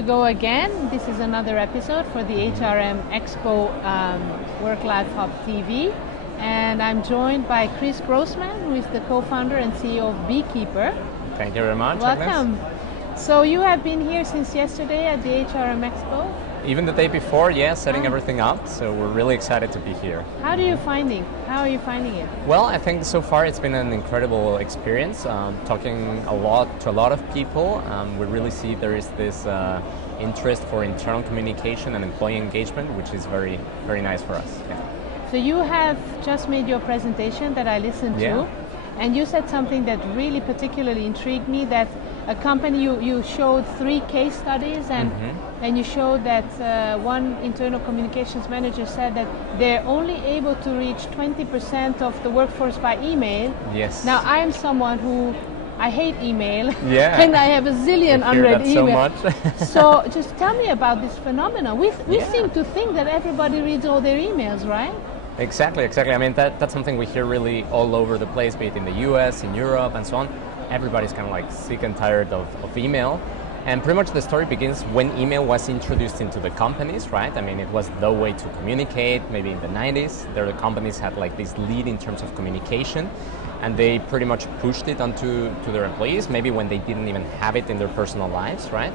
we go again. This is another episode for the HRM Expo Work Life Hub TV. And I'm joined by Cris Grossmann, who is the co-founder and CEO of Beekeeper. Thank you very much. Welcome. Agnes. So you have been here since yesterday at the HRM Expo? Even the day before, yeah, setting everything up. So we're really excited to be here. How are you finding it? Well, I think so far it's been an incredible experience. Talking to a lot of people, we really see there is this interest for internal communication and employee engagement, which is very, very nice for us. Yeah. So you have just made your presentation that I listened to, and you said something that really particularly intrigued me, that a company, you showed 3 case studies, and you showed that one internal communications manager said that they're only able to reach 20% of the workforce by email. Yes. Now I'm someone who, I hate email, yeah. and I have a zillion unread emails. So much. So just tell me about this phenomenon. We seem to think that everybody reads all their emails, right? Exactly. I mean, that's something we hear really all over the place, be it in the US, in Europe, and so on. Everybody's kind of like sick and tired of email. And pretty much the story begins when email was introduced into the companies, right? I mean, it was the way to communicate. Maybe in the 90s, the companies had like this lead in terms of communication, and they pretty much pushed it onto their employees, maybe when they didn't even have it in their personal lives, right?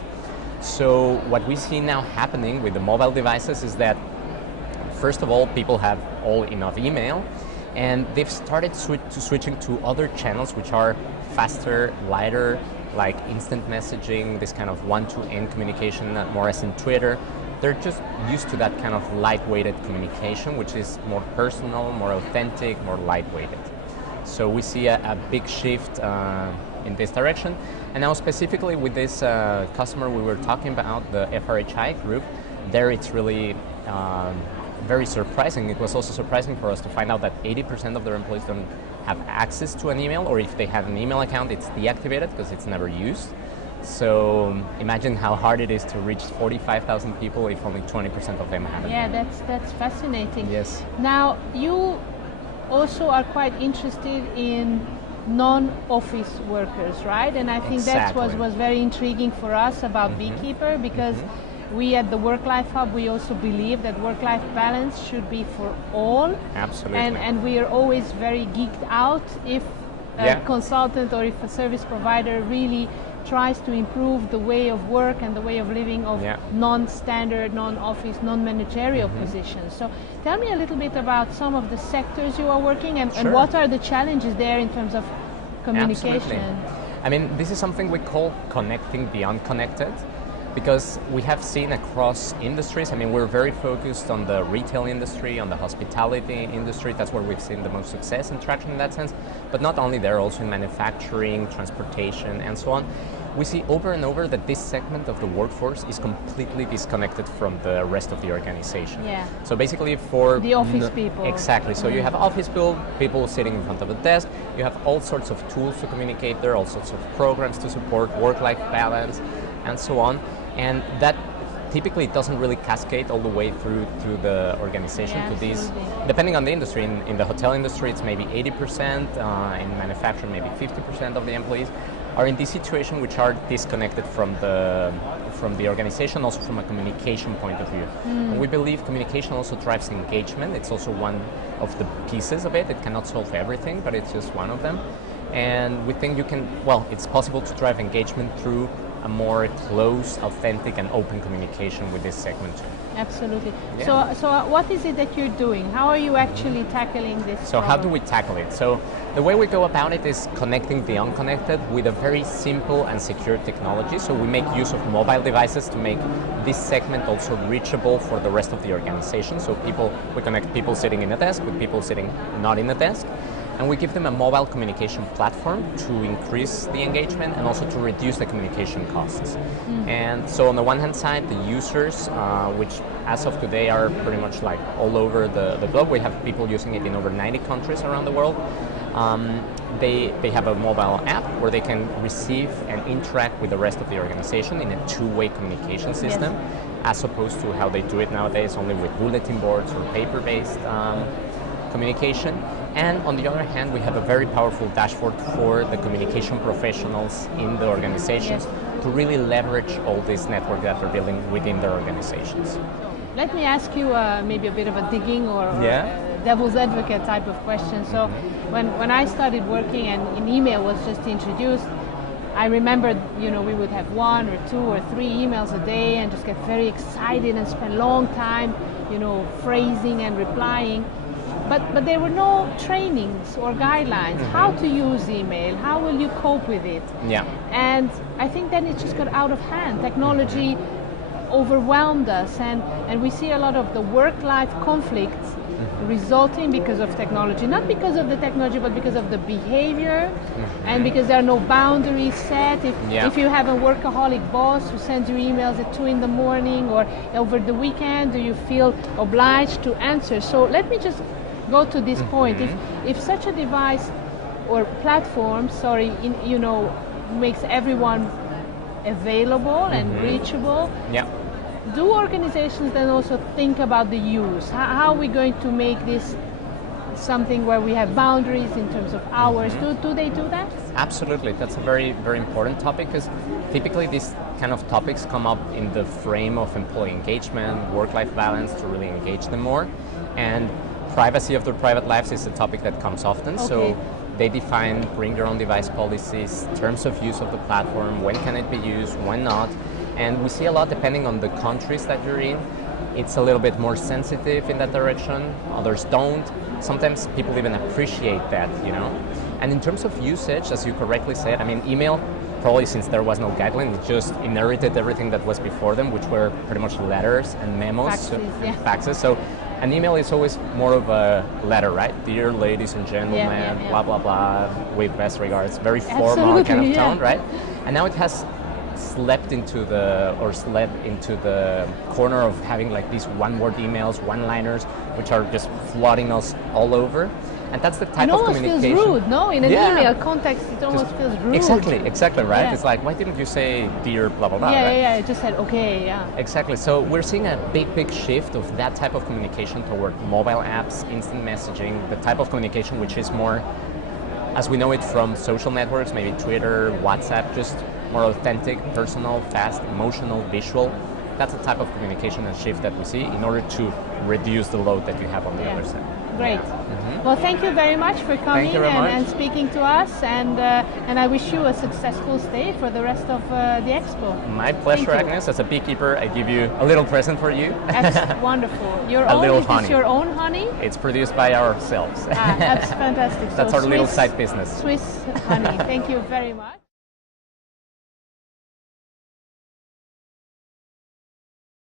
So what we see now happening with the mobile devices is that, first of all, people have all enough email, and they've started switching to other channels which are faster, lighter, like instant messaging, this kind of one-to-end communication, more as in Twitter. They're just used to that kind of light-weighted communication, which is more personal, more authentic, more light-weighted. So we see a big shift in this direction. And now specifically with this customer we were talking about, the FRHI group, there it's really very surprising. It was also surprising for us to find out that 80% of their employees don't have access to an email, or if they have an email account, it's deactivated because it's never used. So imagine how hard it is to reach 45,000 people if only 20% of them have it. Yeah, that's fascinating. Yes. Now, you also are quite interested in non-office workers, right? And I think that was very intriguing for us about Beekeeper, because we at the Work Life Hub, we also believe that work-life balance should be for all. Absolutely. And we are always very geeked out if a consultant or if a service provider really tries to improve the way of work and the way of living of non-standard, non-office, non-managerial positions. So tell me a little bit about some of the sectors you are working and what are the challenges there in terms of communication. Absolutely. I mean, this is something we call connecting the unconnected, because we have seen across industries. I mean, we're very focused on the retail industry, on the hospitality industry. That's where we've seen the most success and traction in that sense. But not only there, also in manufacturing, transportation, and so on. We see over and over that this segment of the workforce is completely disconnected from the rest of the organization. Yeah. So basically for the office people. Exactly. So you have office people sitting in front of a desk. You have all sorts of tools to communicate there, all sorts of programs to support work-life balance, and so on. And that typically doesn't really cascade all the way through to the organization, to these, depending on the industry. In the hotel industry, it's maybe 80%, in manufacturing, maybe 50% of the employees are in this situation, which are disconnected from the organization, also from a communication point of view. And we believe communication also drives engagement. It's also one of the pieces of it. It cannot solve everything, but it's just one of them. And we think it's possible to drive engagement through a more close, authentic, and open communication with this segment too. Absolutely. Yeah. So what is it that you're doing? How are you actually tackling this problem? How do we tackle it? So the way we go about it is connecting the unconnected with a very simple and secure technology. So we make use of mobile devices to make this segment also reachable for the rest of the organization. So we connect people sitting in a desk with people sitting not in a desk. And we give them a mobile communication platform to increase the engagement and also to reduce the communication costs. And so on the one hand side, the users, which as of today are pretty much like all over the globe, we have people using it in over 90 countries around the world. They have a mobile app where they can receive and interact with the rest of the organization in a two-way communication system, as opposed to how they do it nowadays, only with bulletin boards or paper-based communication. And on the other hand, we have a very powerful dashboard for the communication professionals in the organizations to really leverage all this network that they're building within their organizations. Let me ask you maybe a bit of a digging or devil's advocate type of question. So when I started working and email was just introduced, I remember, we would have 1 or 2 or 3 emails a day and just get very excited and spend long time, phrasing and replying. But there were no trainings or guidelines how to use email, how will you cope with it? Yeah. And I think then it just got out of hand. Technology overwhelmed us, and we see a lot of the work-life conflicts resulting because of technology, not because of the technology, but because of the behavior, and because there are no boundaries set. If you have a workaholic boss who sends you emails at 2 in the morning or over the weekend, do you feel obliged to answer? So let me just go to this point. If such a device or platform, makes everyone available and reachable, do organizations then also think about the use? How are we going to make this something where we have boundaries in terms of hours? Do they do that? Absolutely. That's a very, very important topic, because typically these kind of topics come up in the frame of employee engagement, work-life balance, to really engage them more. And privacy of their private lives is a topic that comes often. So they define bring your own device policies, terms of use of the platform, when can it be used, when not. And we see a lot, depending on the countries that you're in, it's a little bit more sensitive in that direction, others don't. Sometimes people even appreciate that, And in terms of usage, as you correctly said, email, probably since there was no guideline, it just inherited everything that was before them, which were pretty much letters and memos and faxes. So an email is always more of a letter, right? Dear ladies and gentlemen, blah, blah, blah, with best regards, very formal kind of tone, right? And now it has slept into the corner of having like these one-word emails, one-liners, which are just flooding us all over. And that's the type of communication. It almost feels rude, no? In an email context, it almost feels rude. Exactly, right? Yeah. It's like, why didn't you say dear blah, blah, blah, right? Yeah, it just said, okay, Exactly. So we're seeing a big shift of that type of communication toward mobile apps, instant messaging, the type of communication which is more, as we know it from social networks, maybe Twitter, WhatsApp, just more authentic, personal, fast, emotional, visual. That's the type of communication and shift that we see in order to reduce the load that you have on the other side. Great. Well, thank you very much for coming and speaking to us, and I wish you a successful stay for the rest of the expo. My pleasure, Agnes. As a beekeeper, I give you a little present for you. That's wonderful. Is this your own honey? It's produced by ourselves. That's fantastic. That's our little side business. Swiss honey. Thank you very much.